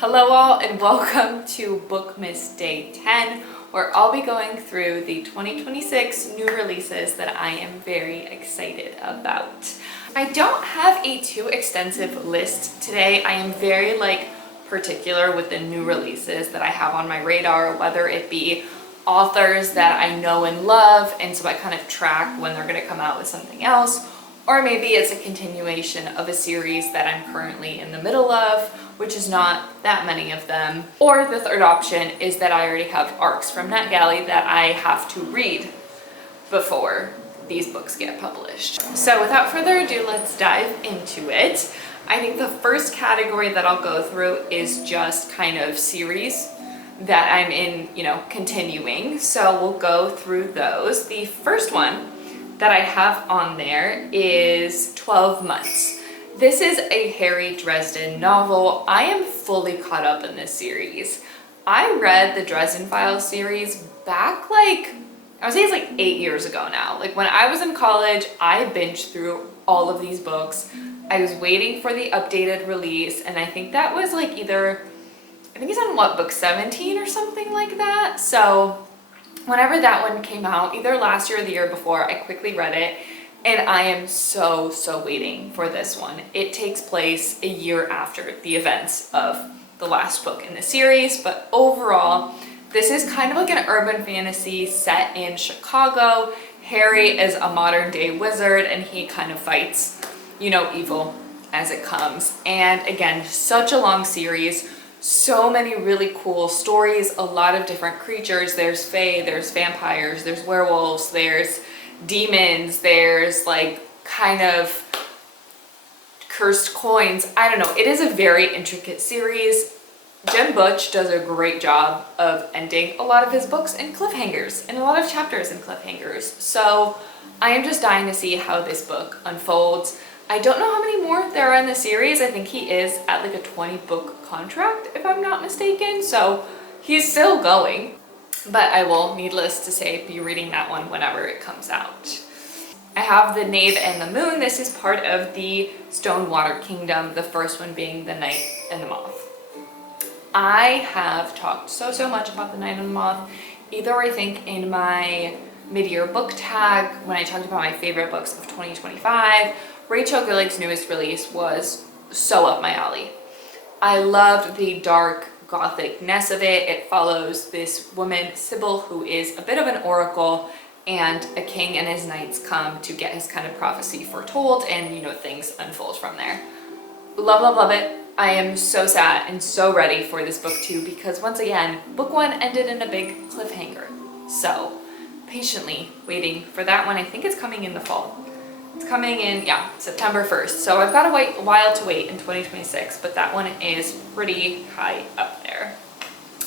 Hello all and welcome to Bookmas Day 10, where I'll be going through the 2026 new releases that I am very excited about. I don't have a too extensive list today. I am very particular with the new releases that I have on my radar, whether it be authors that I know and love, and so I kind of track when they're going to come out with something else, or maybe it's a continuation of a series that I'm currently in the middle of, which is not that many of them. Or the third option is that I already have arcs from NetGalley that I have to read before these books get published. So without further ado, let's dive into it. I think the first category that I'll go through is just kind of series that I'm in, continuing. So we'll go through those. The first one that I have on there is 12 Months. This is a Harry Dresden novel. I am fully caught up in this series. I read the Dresden Files series back I would say it's 8 years ago now. When I was in college, I binged through all of these books. I was waiting for the updated release, and I think that was I think it's on book 17 or something like that. So whenever that one came out, either last year or the year before, I quickly read it. And I am so waiting for this one. It takes place a year after the events of the last book in the series, but overall, this is kind of like an urban fantasy set in Chicago. Harry is a modern day wizard and he kind of fights, evil as it comes. And again, such a long series, so many really cool stories, a lot of different creatures. There's fae, there's vampires, there's werewolves, there's demons, there's kind of cursed coins. I don't know. It is a very intricate series. Jim Butch does a great job of ending a lot of his books in cliffhangers and a lot of chapters in cliffhangers. So I am just dying to see how this book unfolds. I don't know how many more there are in the series. I think he is at a 20 book contract, if I'm not mistaken. So he's still going. But I will, needless to say, be reading that one whenever it comes out. I have The Knave and the Moon. This is part of the Stonewater Kingdom, the first one being The Knight and the Moth. I have talked so much about The Knight and the Moth, either I think in my mid-year book tag, when I talked about my favorite books of 2025, Rachel Gillig's newest release was so up my alley. I loved the dark gothicness of it. It follows this woman, Sybil, who is a bit of an oracle, and a king and his knights come to get his kind of prophecy foretold, and things unfold from there. Love it. I am so sad and so ready for this book 2 because once again, book 1 ended in a big cliffhanger. So patiently waiting for that one. I think it's coming in the fall. It's coming in, September 1st. So I've got a while to wait in 2026, but that one is pretty high up there.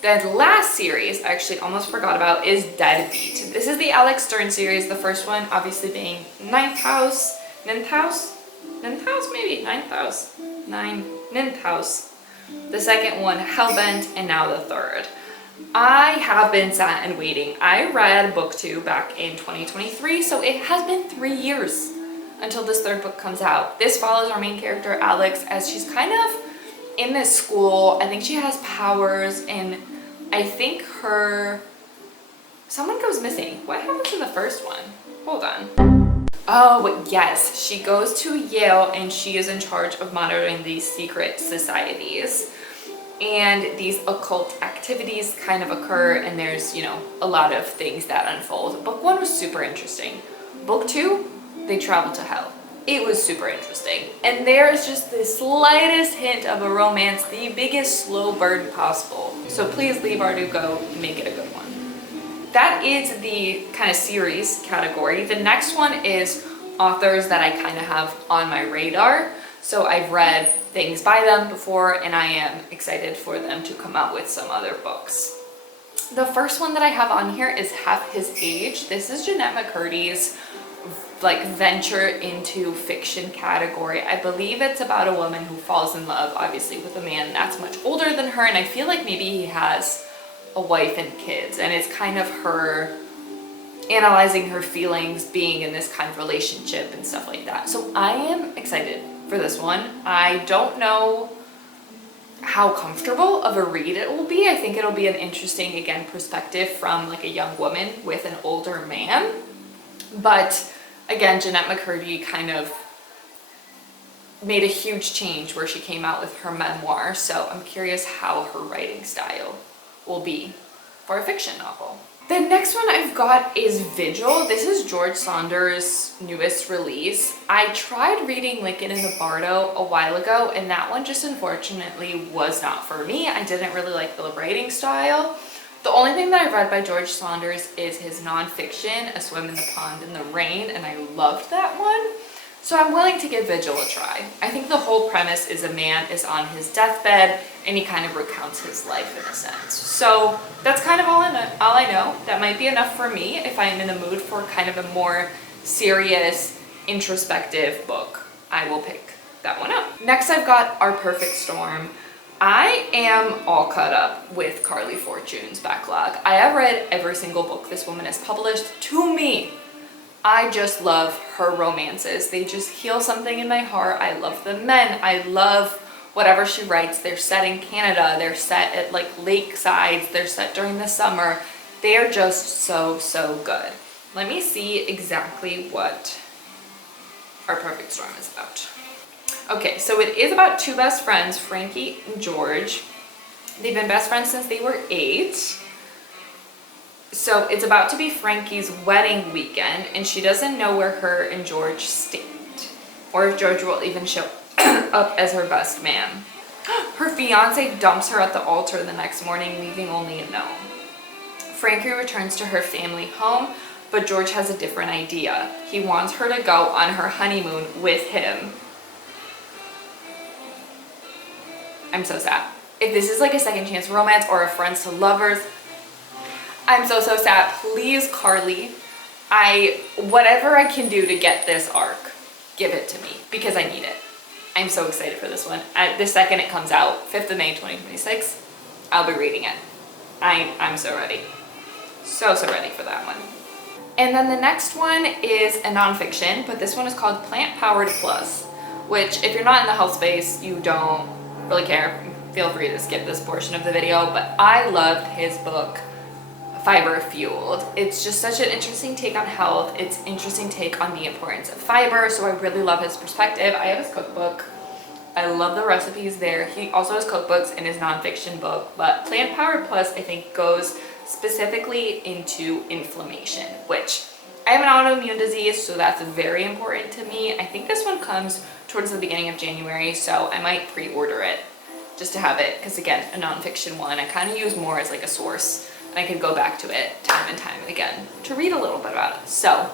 The last series I actually almost forgot about is Dead Beat. This is the Alex Stern series, the first one obviously being Ninth House. The second one, Hellbent, and now the third. I have been sat and waiting. I read book 2 back in 2023, so it has been 3 years until this third book comes out. This follows our main character, Alex, as she's kind of in this school. I think she has powers, and I think someone goes missing. What happens in the first one? Hold on. Oh, yes. She goes to Yale, and she is in charge of monitoring these secret societies. And these occult activities kind of occur, and there's, a lot of things that unfold. Book 1 was super interesting. Book 2, they travel to hell. It was super interesting. And there's just the slightest hint of a romance, the biggest slow burn possible. So please leave Bardugo and make it a good one. That is the kind of series category. The next one is authors that I kind of have on my radar. So I've read things by them before, and I am excited for them to come out with some other books. The first one that I have on here is Half His Age. This is Jeanette McCurdy's venture into fiction category. I believe it's about a woman who falls in love, obviously, with a man that's much older than her, and I feel like maybe he has a wife and kids, and it's kind of her analyzing her feelings being in this kind of relationship and stuff like that. So I am excited for this one. I don't know how comfortable of a read it will be. I think it'll be an interesting, again, perspective from like a young woman with an older man. But again, Jeanette McCurdy kind of made a huge change where she came out with her memoir. So I'm curious how her writing style will be for a fiction novel. The next one I've got is Vigil. This is George Saunders' newest release. I tried reading Lincoln in the Bardo a while ago, and that one just unfortunately was not for me. I didn't really like the writing style. The only thing that I read by George Saunders is his nonfiction, A Swim in the Pond in the Rain, and I loved that one. So I'm willing to give Vigil a try. I think the whole premise is a man is on his deathbed and he kind of recounts his life in a sense. So that's kind of all I know. That might be enough for me if I'm in the mood for kind of a more serious, introspective book. I will pick that one up. Next I've got Our Perfect Storm. I am all caught up with Carly Fortune's backlog. I have read every single book this woman has published. To me, I just love her romances. They just heal something in my heart. I love the men. I love whatever she writes. They're set in Canada. They're set at like lakesides. They're set during the summer. They are just so, so good. Let me see exactly what Our Perfect Storm is about. Okay, so it is about two best friends, Frankie and George. They've been best friends since they were 8. So it's about to be Frankie's wedding weekend, and she doesn't know where her and George stand, or if George will even show up as her best man. Her fiance dumps her at the altar the next morning, leaving only a note. Frankie returns to her family home, but George has a different idea. He wants her to go on her honeymoon with him. I'm so sad. If this is like a second chance romance or a friends to lovers, I'm so, so sad. Please, Carly, whatever I can do to get this arc, give it to me because I need it. I'm so excited for this one. The second it comes out, 5th of May, 2026, I'll be reading it. I'm so ready. So, so ready for that one. And then the next one is a nonfiction, but this one is called Plant Powered Plus, which if you're not in the health space, you don't really care. Feel free to skip this portion of the video, but I loved his book, Fiber Fueled. It's just such an interesting take on health. It's an interesting take on the importance of fiber, so I really love his perspective. I have his cookbook. I love the recipes there. He also has cookbooks in his nonfiction book, but Plant Powered Plus I think goes specifically into inflammation, which I have an autoimmune disease, so that's very important to me. I think this one comes towards the beginning of January, so I might pre-order it just to have it, because again, a nonfiction one I kind of use more as like a source, and I could go back to it time and time again to read a little bit about it. So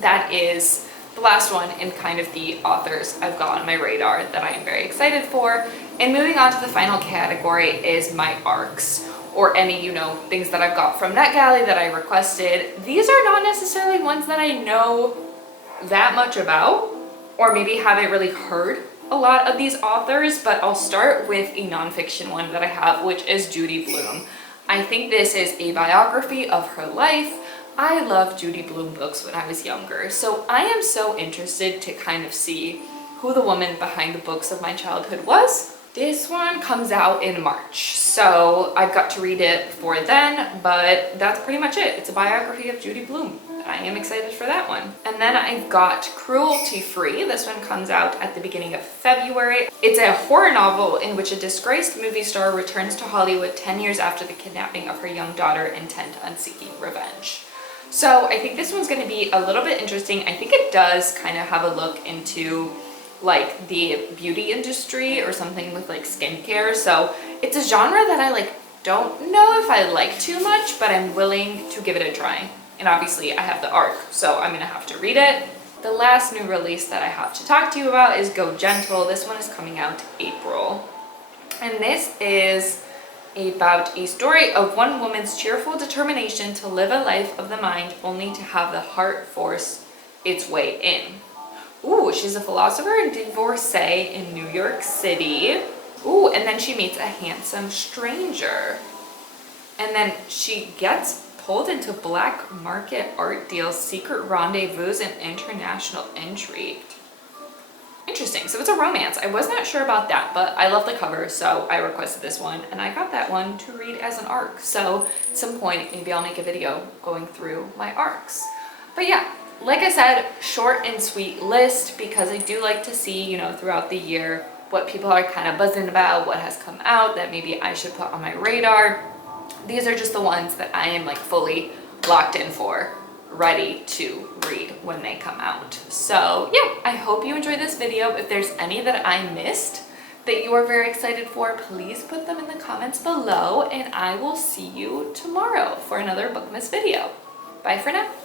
that is the last one in kind of the authors I've got on my radar that I am very excited for. And moving on to the final category is my ARCs, or any, things that I've got from NetGalley that I requested. These are not necessarily ones that I know that much about, or maybe haven't really heard a lot of these authors, but I'll start with a nonfiction one that I have, which is Judy Blume. I think this is a biography of her life. I loved Judy Blume books when I was younger, so I am so interested to kind of see who the woman behind the books of my childhood was. This one comes out in March, so I've got to read it before then, but that's pretty much it. It's a biography of Judy Blume. I am excited for that one. And then I've got Cruelty Free. This one comes out at the beginning of February. It's a horror novel in which a disgraced movie star returns to Hollywood 10 years after the kidnapping of her young daughter, intent on seeking revenge. So I think this one's going to be a little bit interesting. I think it does kind of have a look into like the beauty industry or something with like skincare. So it's a genre that I don't know if I like too much, but I'm willing to give it a try. And obviously I have the ARC, so I'm gonna have to read it. The last new release that I have to talk to you about is Go Gentle. This one is coming out April. And this is about a story of one woman's cheerful determination to live a life of the mind only to have the heart force its way in. Ooh, she's a philosopher and divorcee in New York City. Ooh, and then she meets a handsome stranger. And then she gets pulled into black market art deals, secret rendezvous, and international intrigue. interesting. So it's a romance. I was not sure about that, but I love the cover, so I requested this one, and I got that one to read as an ARC. So at some point, maybe I'll make a video going through my ARCs. But yeah, like I said, short and sweet list, because I do like to see, you know, throughout the year what people are kind of buzzing about, what has come out that maybe I should put on my radar. These are just the ones that I am like fully locked in for, ready to read when they come out. So yeah, I hope you enjoyed this video. If there's any that I missed that you are very excited for, please put them in the comments below, and I will see you tomorrow for another Bookmas video. Bye for now.